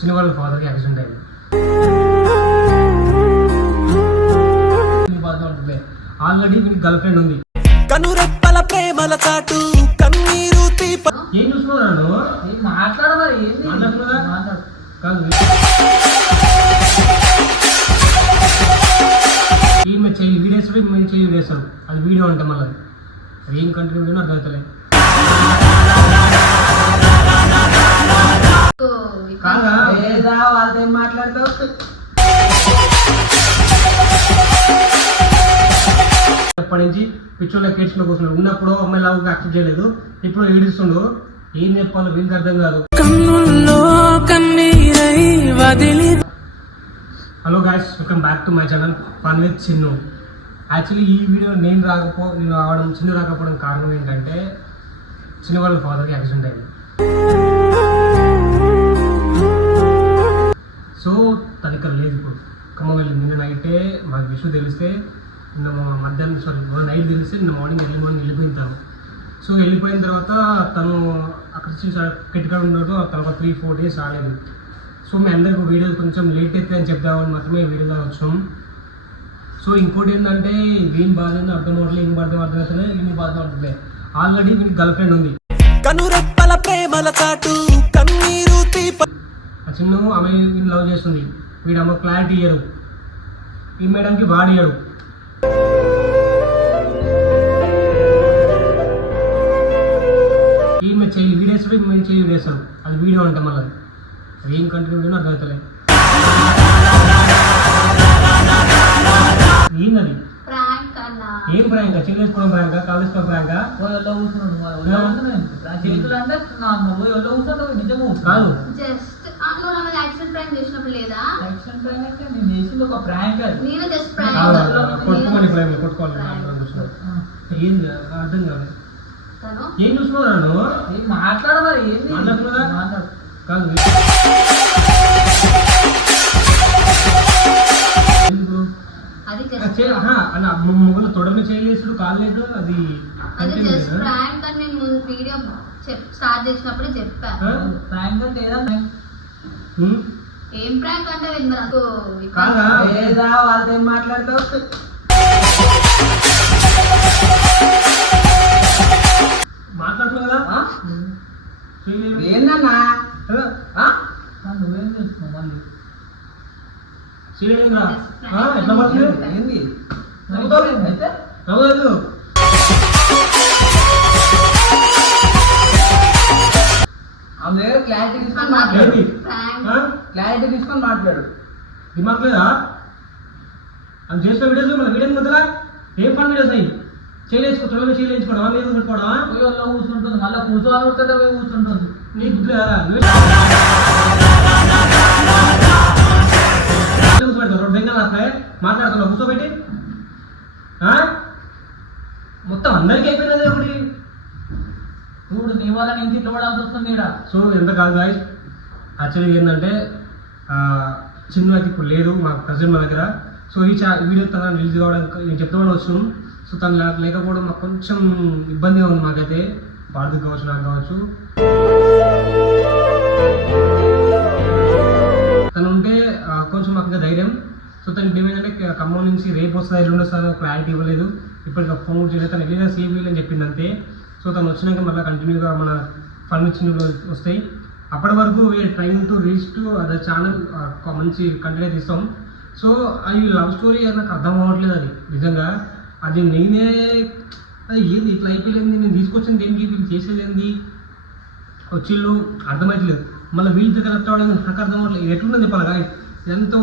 చిన్న వాళ్ళ ఫాదర్కి యాక్సిడెంట్ అయింది. ఆల్రెడీ వీనికి గర్ల్ ఫ్రెండ్ ఉంది. కనురెప్పల ప్రేమల చాటు కన్నీరు తీప. ఏం చూస్తున్నాను మాట్లాడమని కాదు ఈమె చెయ్యి వీడేస్తాడు, మేము చెయ్యి వీడేస్తాడు. అది వీడియో అంటే మళ్ళీ అది ఏం కంటిన్యూ వీడియో అర్థమవుతలే. కాదా వాళ్ళతో ఏం మాట్లాడతావు? అప్పటి నుంచి పిచ్చోళ్ళ కేడ్స్లో కూర్చున్నాడు. ఉన్నప్పుడు అమ్మాయి లాగా యాక్సెప్ట్ చేయలేదు, ఇప్పుడు ఏడుస్తుండు. ఏం చెప్పాలో వీళ్ళకి అర్థం కాదు. Hello guys, welcome back to my channel fun with Chinnu. Actually ఈ వీడియో నేను రావడం చిన్ను రాకపోవడం కారణం ఏంటంటే చిన్న వాళ్ళ ఫాదర్కి యాక్సిడెంట్ అయింది. సో తను ఇక్కడ లేదు, ఇప్పుడు ఖమ్మం వెళ్ళింది. నిన్న నైటే మాకు విషయం తెలిస్తే నిన్న మధ్యాహ్నం నైట్ తెలిస్తే నిన్న మార్నింగ్ వెళ్ళిపోయింటాను. సో వెళ్ళిపోయిన తర్వాత తను అక్కడ కెట్టుగా ఉండదు. తను ఒక 3-4 days రాలేదు. సో మీ అందరికీ వీడియో కొంచెం లేట్ అయితే అని చెప్దామని మాత్రమే వీడియోలో వచ్చాం. సో ఇంకోటి ఏంటంటే వీని బాధ ఏందో అర్థం అవ్వట్లేదు, ఏం బాధ అర్థమవుతుంది, వీని బాధ అవుతుంది. ఆల్రెడీ వీనికి గర్ల్ ఫ్రెండ్ ఉంది. కనురెప్పల ప్రేమల చాటు కన్నీరు తీప. ఆ చిన్న ఆమె వీడిని లవ్ చేస్తుంది. వీడు అమ్మ క్లారిటీ ఇయ్యడు, ఈ మేడంకి వాడు ఇయ్యడు. ఈమె చెయ్యి వీడేస్తాడు, మేము చెయ్యి వీడేస్తాడు. అది వీడియో అంటే మళ్ళీ అది ఏం కంటిన్యూ వీడియో అర్థమవుతలే. ఏందది ఏం ప్రాంక్? చెల్లేసుకోవడం ప్రాంక్, కాలేసుకోవడం ప్రాంక్ చేతులు అంటే కూర్చుంటావు నిజము కాదు. నేను చేసింది ఒక ప్రాంక్. కొట్టుకోమని కొట్టుకోవాలి. ఏంది అర్థం కాదు. ఏం చూస్తున్నావు? మాట్లాడమని మాట్లాడుతున్నా కాదు. మొగలు తొడని చేయలేసుడు కాలేదు. అది వీడియో స్టార్ట్ చేసినప్పుడు చెప్పా. ప్రాంక్ అంటే ఏం ప్రాంక్ అంటే కాదా వాళ్ళతో ఏం మాట్లాడతావు? మాట్లాడుతున్నావు కదా. ఏందన్నా నువ్వేం చేస్తున్నావు? మళ్ళీ ఎట్లా పడుతుంది? ఏంది అయితే నవ్వలేదు. ఆమె దగ్గర క్లారిటీ తీసుకొని మాట్లాడు. క్లారిటీ తీసుకొని మాట్లాడు. దిమాగ్ లేదా? అది చేసిన వీడియోస్ మళ్ళీ వీడియో వద్దా? ఏం పని వీడియోస్ అయ్యి చేయలేసుకోవడం చేయలేసుకోవడమా, మీద పెట్టుకోవడమా? పోయిలో కూర్చుంటుంది, మళ్ళీ కూర్చోవాలి ఉంటుంది, పోయి కూర్చుంటుంది. నీకు గుర్తు కదా? మాట్లాడుతున్నావు కూర్చోబెట్టి. మొత్తం అందరికీ అయిపోయినది ఒకటి. ఇప్పుడు నీ వల్ల నేను తిట్టబడాల్సి వస్తుంది ఇక్కడ. సో ఎంత కాదు గాయ్స్, యాక్చువల్లీ ఏంటంటే చిన్న అయితే ఇప్పుడు లేదు మా ప్రజెంట్ మా దగ్గర. సో ఈ వీడియో తన రిలీజ్ కావడానికి నేను చెప్తామని వచ్చినాం. సో తను లేకపోవడం మాకు కొంచెం ఇబ్బందిగా ఉంది. మాకైతే బాధకు కావచ్చు, నాకు కావచ్చు. తను ఉంటే కొంచెం మాకు ఇంకా ధైర్యం. సో తనకి ఏమైందంటే ఖమ్మం నుంచి రేపు వస్తుంది, ఎల్లుండి వస్తుందో క్లారిటీ ఇవ్వలేదు. ఇప్పటికి ఫోన్ చేయలేదు. తను వెళ్ళినా సేమ్ వీల్ అని చెప్పింది అంతే. సో తను వచ్చినాక మళ్ళీ కంటిన్యూగా మన ఫన్ చిన్నలు వస్తాయి. అప్పటి వరకు we're trying to reach to other channel, మంచి కంటెంట్ తీస్తాం. సో అది లవ్ స్టోరీ నాకు అర్థం అవ్వట్లేదు. అది నిజంగా అది నేనే అది ఏంది ఇట్లా అయిపోయింది, నేను తీసుకొచ్చింది ఏంటి, వీళ్ళు చేసేది ఏంది, వచ్చిళ్ళు అర్థమవుతలేదు. మళ్ళీ వీళ్ళతో కనెక్ట్ అవ్వడం నాకు అర్థం అవ్వట్లేదు. ఎట్లుందని చెప్పాలి ఎంతో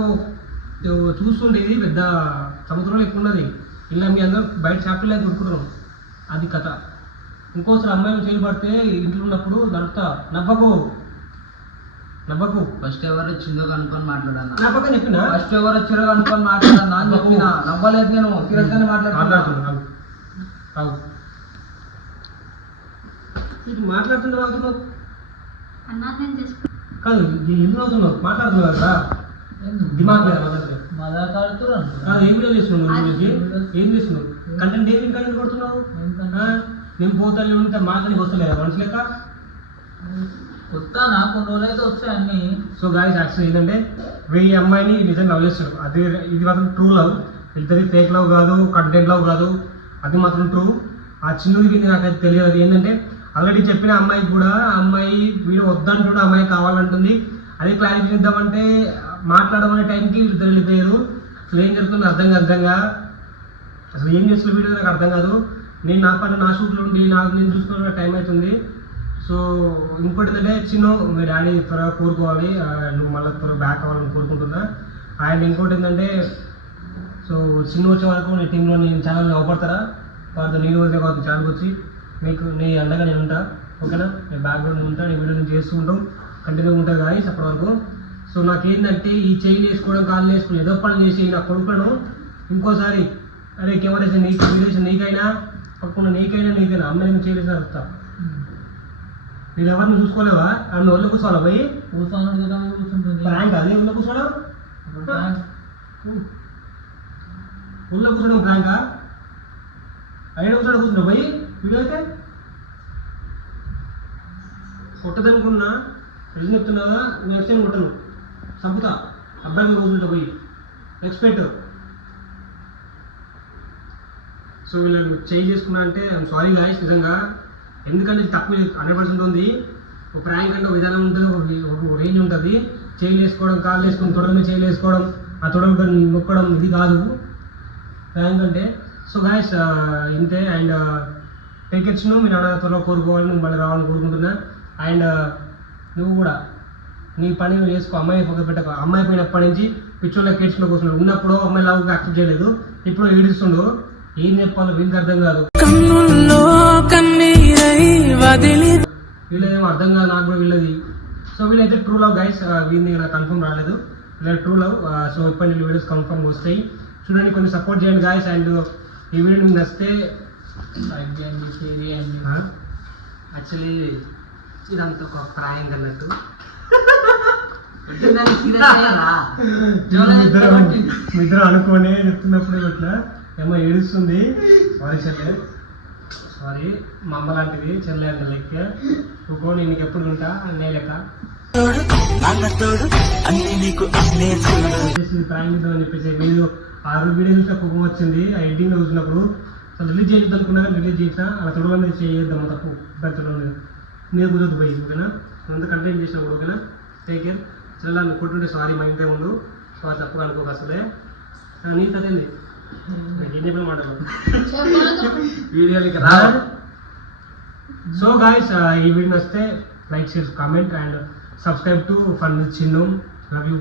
చూస్తుండేది పెద్ద సముద్రంలో ఎక్కువ ఉన్నది. ఇలా మీ అందరూ బయట చాప్టర్లే కొట్టుకుంటున్నాం. అది కథ. ఇంకోసారి అమ్మాయిలు చేయలు పడితే ఇంట్లో ఉన్నప్పుడు నడుపుతా. నవ్వకు ఫస్ట్ ఎవరు వచ్చిందో కనుక్కొని మాట్లాడాను. నా పక్కన చెప్పిన ఫస్ట్ ఎవరు వచ్చారో కనుక్కొని మాట్లాడాను అని చెప్పిన. నవ్వలేదు, నేను సీరియస్గానే మాట్లాడుతున్నాను. మాట్లాడుతుంటే అవుతున్నావు అన్నా నేను జస్ట్ కాదు, ఎందుకు అవుతున్నావు? మాట్లాడుతున్నావు కదా, దిమాగ్ లేదా మాట్లాడుతున్నాను. ఏం వీడియో చేస్తున్నావు? ఏం చేస్తున్నావు? కంటెంట్ ఏమి కంటెంట్ కొడుతున్నావు? నేను పోతాను ఉంటే మాట్లాడి వస్తలేదా మనిషి లెక్క? వస్తానా కొన్ని రోజులు అయితే వచ్చాయి అన్ని. సో గాయస్ యాక్చువల్ ఏంటంటే ఈ అమ్మాయిని నిజంగా లవ్ చేస్తాడు. అది ఇది మాత్రం ట్రూ లవ్, ఇద్దరి ఫేక్ లవ్ కాదు, కంటెంట్ లవ్ కాదు, అది మాత్రం ట్రూ. ఆ చిన్నది నాకైతే తెలియదు. అది ఏంటంటే ఆల్రెడీ చెప్పిన అమ్మాయికి కూడా అమ్మాయి వీడు వద్దంటుడు, అమ్మాయి కావాలంటుంది. అదే క్లారిటీ ఇద్దామంటే మాట్లాడమనే టైంకి ఇద్దరు వెళ్ళిపోయారు. అసలు ఏం జరుగుతుందో అర్థంగా అసలు ఏం చేస్తున్న వీడియో నాకు అర్థం కాదు. నేను నా పని నా షూట్లో ఉండి నేను చూసుకున్న టైం అవుతుంది. సో ఇంకోటి ఏంటంటే చిన్న మీ డాడీ త్వరగా కోరుకోవాలి, నువ్వు మళ్ళీ త్వరగా బ్యాక్ అవ్వాలని కోరుకుంటున్నా. అండ్ ఇంకోటి ఏంటంటే సో చిన్న వచ్చే వరకు నీ టీంలో నేను ఛానల్ని అవపడతారా వారితో నేను వచ్చే కాదు ఛానల్కి వచ్చి మీకు నీ అండగా నేను ఉంటా. ఓకేనా? నేను బ్యాక్గ్రౌండ్ ఉంటా, నీ వీడియో నేను చేస్తూ ఉంటాం, కంటిన్యూ ఉంటుంది గాయస్ అప్పటి వరకు. సో నాకేంటంటే ఈ చైన్ వేసుకోవడం, కాళ్ళు వేసుకోవడం, ఏదో పని చేసి నా కొడుకును ఇంకోసారి అరే కెమెరా నీకైనా పక్కన నీకైనా అమ్మాయిని చేయలేసిన వస్తా. నేను ఎవరిని చూసుకోలేవా? అన్న ఒళ్ళు కూర్చోవాలా పోయి కూర్చోను కదా కూర్చుంటుంది. ప్రాంక్ అదే ఒళ్ళు కూర్చోవడం, ఒళ్ళు కూర్చోవడం ప్రాంకా? అయినా కూర్చోడం పోయి వీడియో అయితే కొట్టదనుకున్నా నిజం చెప్తున్నావా? నెక్స్ట్ టైం కొట్టను, చంపుతా. అబ్బాయి మీద కూర్చుంటా పోయి ఎక్స్పెక్ట్. సో వీళ్ళు చేంజ్ చేసుకున్నా అంటే ఐఎమ్ సారీ గాయస్ నిజంగా. ఎందుకంటే తక్కువ 100% ఉంది. ఒక ప్రాంక్ అంటే ఒక విధానం ఉంటుంది, ఒక రేంజ్ ఉంటుంది. చేంజ్ వేసుకోవడం, కాళ్ళు వేసుకోవడం, తొడలు చేంజ్ వేసుకోవడం, ఆ తొడలు నొక్కడం ఇది కాదు ప్రాంక్ అంటే. సో గాయస్ ఇంతే. అండ్ టేకెట్స్ను మీ నాన్న త్వరలో కోరుకోవాలని నువ్వు మళ్ళీ రావాలని కోరుకుంటున్నా. అండ్ నువ్వు కూడా నీ పని నువ్వు చేసుకో, అమ్మాయి ఫోకస్ పెట్టక. అమ్మాయి పోయినప్పటి నుంచి పిచ్చోళ్ళ కేడ్స్లో కూర్చున్నాడు. ఉన్నప్పుడు అమ్మాయి లవ్గా యాక్సెప్ట్ చేయలేదు, ఇప్పుడు ఏడుస్తుండు. ఏం చెప్పాలో వీళ్ళకి అర్థం కాదు, వీళ్ళదేమో అర్థం కాదు నాకు కూడా వీళ్ళది. సో వీళ్ళైతే ట్రూ లవ్ గైస్, వీళ్ళని నాకు కన్ఫర్మ్ రాలేదు, వీళ్ళ ట్రూ లవ్. సో ఇప్పటి నుంచి వీడియోస్ కన్ఫర్మ్ వస్తాయి, చూడండి, కొన్ని సపోర్ట్ చేయండి గాయస్. అండ్ ఈ వీడియో మీకు నచ్చితే లైక్ చేయండి, షేర్ చేయండి. యాక్చువల్లీ ఇదంతా ఒక ప్రాంక్ అన్నట్టు. ఇద్దరు అనుకోని చెప్తున్నప్పుడు ఇట్లా ఏమో ఏడుస్తుంది. సారీ చెల్లె, సారీ మా అమ్మ లాంటిది చెల్లె అంటే లెక్క. ఇంకో నేను నీకు ఎప్పుడు ఉంటా అన్నయ్య లెక్క. ప్రాంక్ అని చెప్పేసి మీరు 6 వీడియోస్ కుటుంబం వచ్చింది. ఆ ఎడిటింగ్ లో చూసినప్పుడు అసలు రిలీజ్ చేయొద్దు అనుకున్నా, రిలీజ్ చేసినా అలా తొడల మీద చేయొద్దాం తప్పు తొడల మీద మీరు కుదరదు పోయి. ఓకేనా? అంత కంటెంట్ చేసినప్పుడు. ఓకేనా? Take care. చెల్లె అనుకుంటుంటే సారీ మా ఇంటే ముందు, సో తప్పుగా అనుకోక అసలే నీ కదండి ఏం చెప్పిన మాటలు వీడియోలకి రా. సో గాయస్ ఈ వీడియో వస్తే like, share, comment and subscribe to fun with Chinnu. Love you.